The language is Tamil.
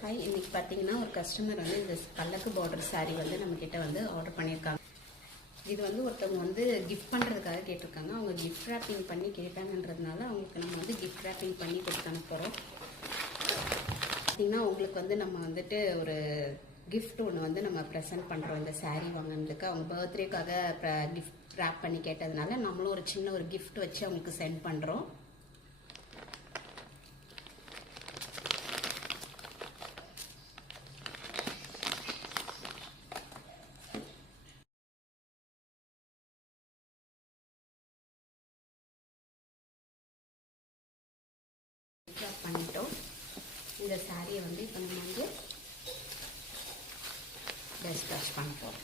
ஹாய், இன்னைக்கு பார்த்தீங்கன்னா ஒரு கஸ்டமர் வந்து இந்த பல்லக்கு பார்டர் சாரீ வந்து நம்மக்கிட்ட வந்து ஆர்டர் பண்ணியிருக்காங்க. இது வந்து ஒருத்தவங்க வந்து கிஃப்ட் பண்ணுறதுக்காக கேட்டிருக்காங்க. அவங்க கிஃப்ட் ரேப்பிங் பண்ணி கேட்டாங்கன்றதுனால அவங்களுக்கு நம்ம வந்து கிஃப்ட் ரேப்பிங் பண்ணி கொடுத்து அனுப்புகிறோம். பார்த்தீங்கன்னா உங்களுக்கு வந்து நம்ம வந்துட்டு ஒரு கிஃப்ட் ஒன்று வந்து நம்ம ப்ரெசென்ட் பண்ணுறோம். இந்த சாரீ வாங்கினதுக்கு அவங்க பர்த்டேக்காக கிஃப்ட் ரேப் பண்ணி கேட்டதுனால நம்மளும் ஒரு சின்ன ஒரு கிஃப்ட் வச்சு அவங்களுக்கு சென்ட் பண்ணுறோம். பண்ணிட்டோம். இந்த சாரியை வந்து இப்போ நம்ம வந்து டிஸ்கஸ் பண்ணுறோம்.